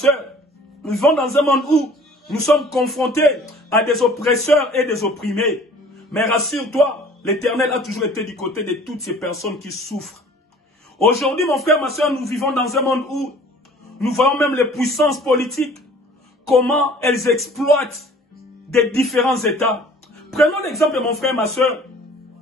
soeur, nous vivons dans un monde où nous sommes confrontés à des oppresseurs et des opprimés. Mais rassure-toi, l'Éternel a toujours été du côté de toutes ces personnes qui souffrent. Aujourd'hui, mon frère, ma soeur, nous vivons dans un monde où nous voyons même les puissances politiques, comment elles exploitent des différents États. Prenons l'exemple, mon frère, ma soeur,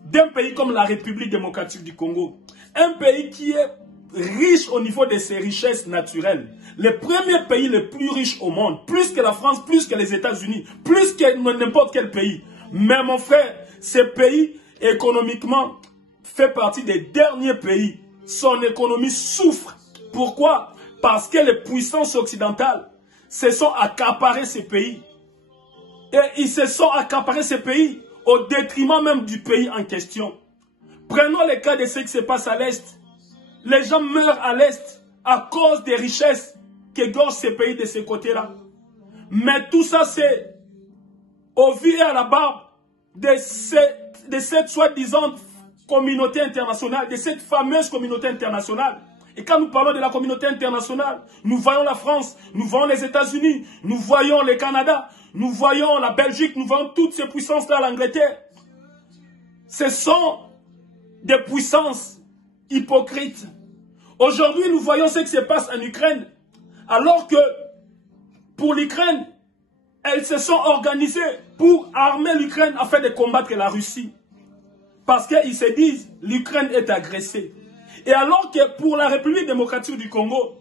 d'un pays comme la République démocratique du Congo. Un pays qui est riche au niveau de ses richesses naturelles. Le premier pays le plus riche au monde, plus que la France, plus que les États-Unis, plus que n'importe quel pays. Mais mon frère, ce pays, économiquement, fait partie des derniers pays. Son économie souffre. Pourquoi? Parce que les puissances occidentales se sont accaparées ces pays. Et ils se sont accaparés ces pays au détriment même du pays en question. Prenons le cas de ce qui se passe à l'Est. Les gens meurent à l'Est à cause des richesses que gorgent ces pays de ce côté-là. Mais tout ça, c'est au vu et à la barbe de cette soi-disant communauté internationale, de cette fameuse communauté internationale. Et quand nous parlons de la communauté internationale, nous voyons la France, nous voyons les États-Unis, nous voyons le Canada, nous voyons la Belgique, nous voyons toutes ces puissances-là, l'Angleterre. Ce sont des puissances hypocrites. Aujourd'hui, nous voyons ce qui se passe en Ukraine, alors que pour l'Ukraine, elles se sont organisées pour armer l'Ukraine afin de combattre la Russie. Parce qu'ils se disent, l'Ukraine est agressée. Et alors que pour la République démocratique du Congo,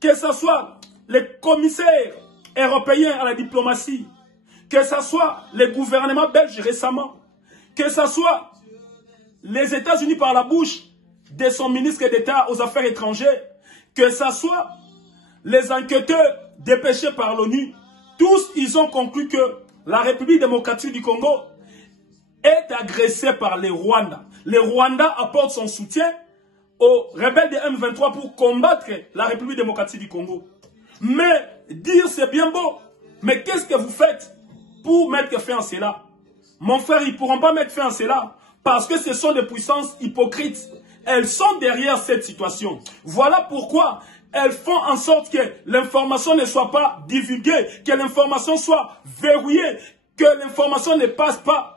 que ce soit les commissaires européens à la diplomatie, que ce soit les gouvernements belges récemment, que ce soit les États-Unis par la bouche de son ministre d'État aux Affaires étrangères, que ce soit les enquêteurs dépêchés par l'ONU, tous ils ont conclu que la République démocratique du Congo est agressée par les Rwandais. Les Rwandais apportent son soutien aux rebelles de M23 pour combattre la République démocratique du Congo. Mais dire c'est bien beau, mais qu'est-ce que vous faites pour mettre fin à cela? Mon frère, ils ne pourront pas mettre fin à cela parce que ce sont des puissances hypocrites. Elles sont derrière cette situation. Voilà pourquoi elles font en sorte que l'information ne soit pas divulguée, que l'information soit verrouillée, que l'information ne passe pas,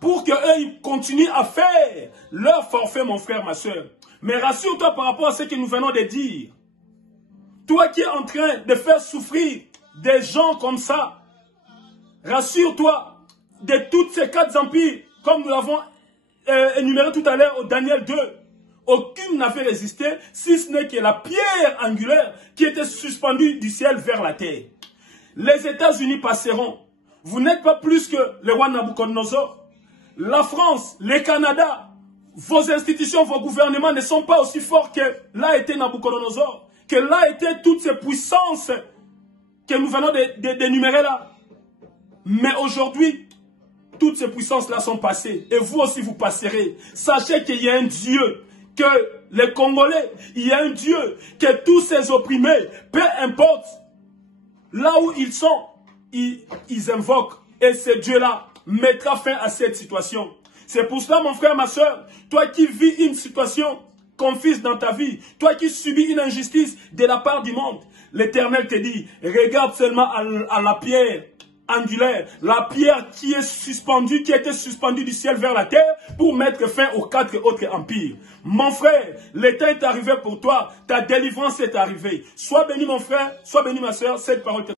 pour qu'eux, ils continuent à faire leur forfait, mon frère, ma soeur. Mais rassure-toi par rapport à ce que nous venons de dire. Toi qui es en train de faire souffrir des gens comme ça, rassure-toi de toutes ces 4 empires, comme nous l'avons énuméré tout à l'heure au Daniel 2. Aucune n'avait résisté, si ce n'est que la pierre angulaire qui était suspendue du ciel vers la terre. Les États-Unis passeront. Vous n'êtes pas plus que le roi Nabucodonosor. La France, le Canada, vos institutions, vos gouvernements ne sont pas aussi forts que l'a été Nabucodonosor, que l'a été toutes ces puissances que nous venons d'énumérer là. Mais aujourd'hui, toutes ces puissances-là sont passées. Et vous aussi, vous passerez. Sachez qu'il y a un Dieu, que les Congolais, il y a un Dieu, que tous ces opprimés, peu importe là où ils sont, ils invoquent. Et ce Dieu-là mettra fin à cette situation. C'est pour cela, mon frère, ma soeur, toi qui vis une situation confuse dans ta vie, toi qui subis une injustice de la part du monde, l'Éternel te dit, regarde seulement à la pierre angulaire, la pierre qui est suspendue, qui était suspendue du ciel vers la terre pour mettre fin aux 4 autres empires. Mon frère, l'état est arrivé pour toi, ta délivrance est arrivée. Sois béni mon frère, sois béni ma soeur, cette parole te